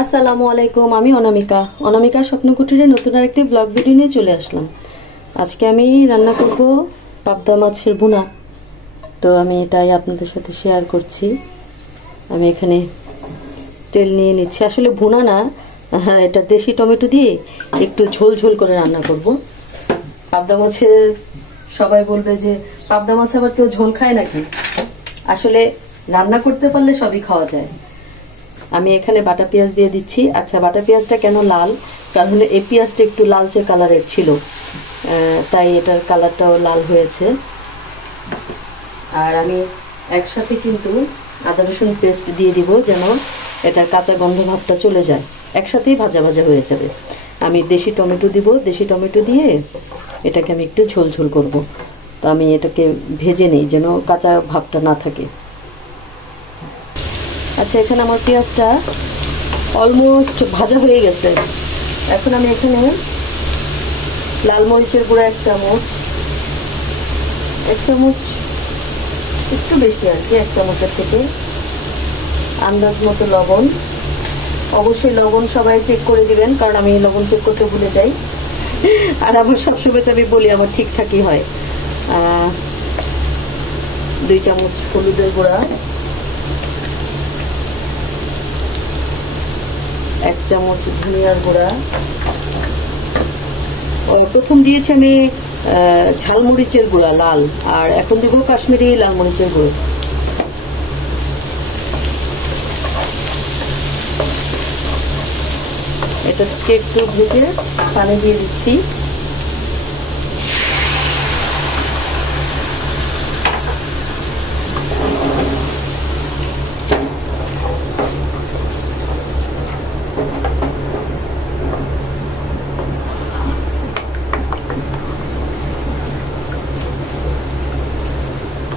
আসসালামু আলাইকুম। আমি অনামিকা। অনামিকা স্বপ্নকুটিরে নতুন আরেকটি ব্লগ ভিডিও নিয়ে চলে আসলাম। আজকে আমি রান্না করব পাবদা মাছের ভুনা। তো আমি এটাই আপনাদের সাথে শেয়ার করছি। আমি এখানে তেল নিয়ে নিচ্ছি। আসলে ভুনা না, এটা দেশি টমেটো দিয়ে একটু ঝোল ঝোল করে রান্না করব। পাবদা মাছে সবাই বলবে যে পাবদা মাছ আবার কেউ ঝোল খায় নাকি? আসলে রান্না করতে পারলে সবই খাওয়া যায়। আমি এখানে বাটা পেঁয়াজ দিয়ে দিচ্ছি। আচ্ছা, বাটা পেঁয়াজটা কেন লাল? কারণ এই পেঁয়াজটা একটু লালচে কালারের ছিল, তাই এটার কালারটাও লাল হয়েছে। আর আমি একসাথে কিন্তু আদা রসুন পেস্ট দিয়ে দিব, যেন এটা কাঁচা গন্ধ ভাবটা চলে যায়। একসাথেই ভাজা ভাজা হয়ে যাবে। আমি দেশি টমেটো দিব। দেশি টমেটো দিয়ে এটাকে আমি একটু ঝোল ঝোল করব। তো আমি এটাকে ভেজে নিই যেন কাঁচা ভাবটা না থাকে। আচ্ছা, এখানে আমার পেঁয়াজটা অলমোস্ট ভাজা হয়ে গেছে। এখন আমি এখানে লাল মরিচের গুঁড়া এক চামচ একটু বেশি আর কি, এক চামচের থেকে আন্দাজ মতো লবণ। অবশ্যই লবণ সবাই চেক করে দিবেন, কারণ আমি লবণ চেক করতে ভুলে যাই। আর আমার সবসময় তো আমি বলি আমার ঠিকঠাকই হয়। 2 চামচ হলুদের গুঁড়া, 1 চামচ ধনিয়ার গুঁড়া। প্রথম দিয়েছি আমি ঝালমরিচের গুঁড়া লাল, আর এখন দিব কাশ্মীরি লাল মরিচের গুঁড়ো। এটাকে একটু ভেজে পানি দিয়ে দিচ্ছি।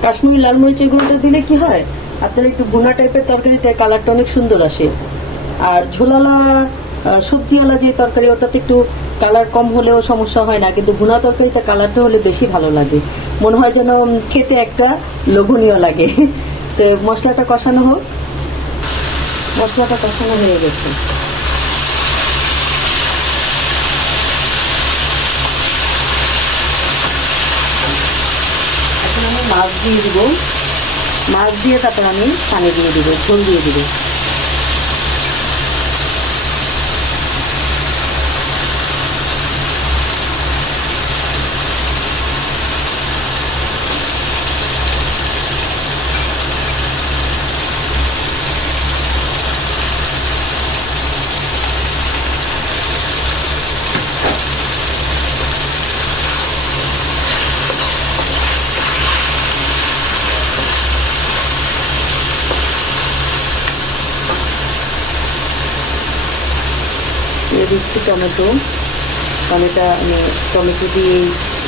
কাশ্মীরি লাল মরিচের গুঁড়োটা দিলে কি হয়, আপনার একটু ভুনা টাইপের তরকারিতে কালারটা অনেক সুন্দর আসে। আর ঝোলালা সবজিওয়ালা যে তরকারি, ওটাতে একটু কালার কম হলেও সমস্যা হয় না, কিন্তু ভুনা তরকারিতে কালারটা হলে বেশি ভালো লাগে। মনে হয় যেন খেতে একটা লোভনীয় লাগে। তো মশলাটা কষানো হোক। মশলাটা কষানো হয়ে গেছে। মাছ দিয়ে দিব। মাছ দিয়ে তারপর আমি পানি দিয়ে দিব, ঝোল দিয়ে দিব। দিয়ে দিচ্ছি টমেটো। আমি টমেটো দিয়ে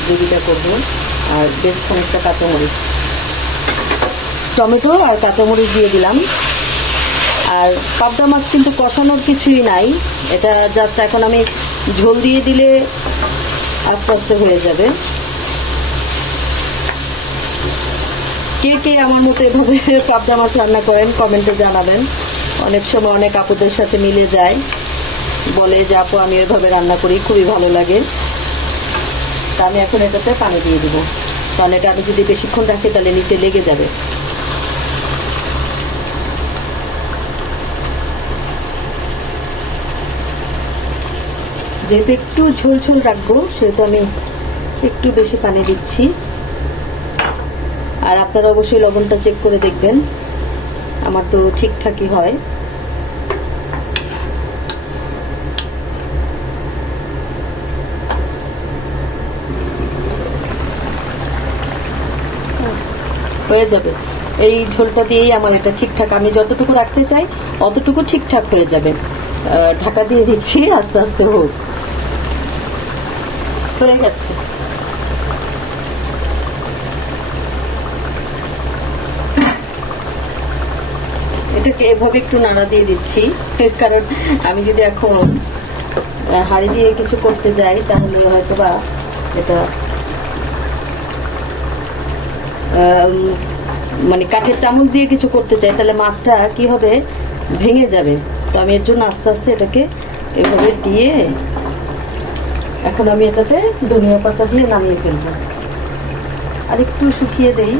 গ্রেভিটা করবো। আর বেশ খানিকটা কাঁচামরিচ, টমেটো আর কাঁচামরিচ দিয়ে দিলাম। আর পাবদা মাছ কিন্তু কষানোর কিছুই নাই, এটা জাস্ট এখন আমি ঝোল দিয়ে দিলে আস্তে আস্তে হয়ে যাবে। কে কে আমার মতো এভাবে পাবদা মাছ রান্না করেন কমেন্টে জানাবেন। অনেক সময় অনেক আপুদের সাথে মিলে যায়, বলে যে আপু আমি এভাবে রান্না করি, খুবই ভালো লাগে। তা আমি এখন এটাতে পানি দিয়ে দিব, কারণ এটা আমি যদি বেশিক্ষণ রাখি তাহলে নিচে লেগে যাবে। যেহেতু একটু ঝোল ঝোল রাখবো, সেহেতু আমি একটু বেশি পানি দিচ্ছি। আর আপনারা অবশ্যই লবণটা চেক করে দেখবেন, আমার তো ঠিকঠাকই হয়। হয়ে যাবে। এই ঝোলটা দিয়েই আমার এটা ঠিকঠাক, আমি যতটুকু রাখতে চাই অতটুকু ঠিকঠাক হয়ে যাবে। ঢাকা দিয়ে দিচ্ছি, আস্তে আস্তে হোক। হয়ে গেছে। এটাকে এভাবে একটু নাড়া দিয়ে দিচ্ছি, কারণ আমি যদি এখন হাঁড়ি দিয়ে কিছু করতে যাই তাহলে হয়তো বা এটা মানে কাঠের চামচ দিয়ে কিছু করতে চাই, তাহলে মাছটা কি হবে, ভেঙে যাবে। তো আমি এর জন্য আস্তে আস্তে এটাকে এভাবে দিয়ে এখন আমি এটাতে ধনিয়া পাতা দিয়ে নামিয়ে ফেলবো। আর একটু শুকিয়ে দেই।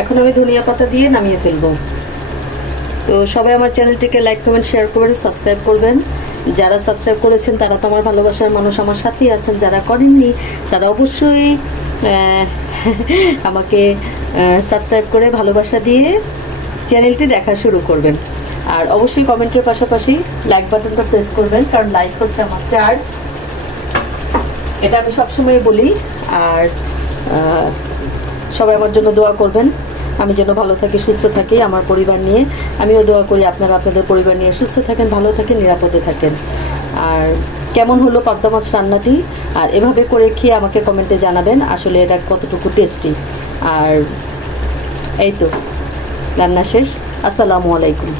এখন আমি ধনিয়া পাতা দিয়ে নামিয়ে ফেলবো। তো সবাই আমার চ্যানেলটিকে লাইক কমেন্ট শেয়ার করবেন, সাবস্ক্রাইব করবেন। যারা সাবস্ক্রাইব করেছেন তারা তো আমার ভালোবাসার মানুষ, আমার সাথেই আছেন। যারা করেননি তারা অবশ্যই আমাকে সাবস্ক্রাইব করে ভালোবাসা দিয়ে চ্যানেলটি দেখা শুরু করবেন। আর অবশ্যই কমেন্টের পাশাপাশি লাইক বাটনটা প্রেস করবেন, কারণ লাইক হচ্ছে আমার চার্জ, এটা আমি সবসময় বলি। আর সবাই আমার জন্য দোয়া করবেন, আমি যেন ভালো থাকি, সুস্থ থাকি আমার পরিবার নিয়ে। আমিও দোয়া করি আপনারা আপনাদের পরিবার নিয়ে সুস্থ থাকেন, ভালো থাকেন, নিরাপদে থাকেন। আর কেমন হলো পাবদা মাছ রান্নাটি, আর এভাবে করে খেয়ে আমাকে কমেন্টে জানাবেন আসলে এটা কতটুকু টেস্টি। আর এই তো রান্না শেষ। আসসালামু আলাইকুম।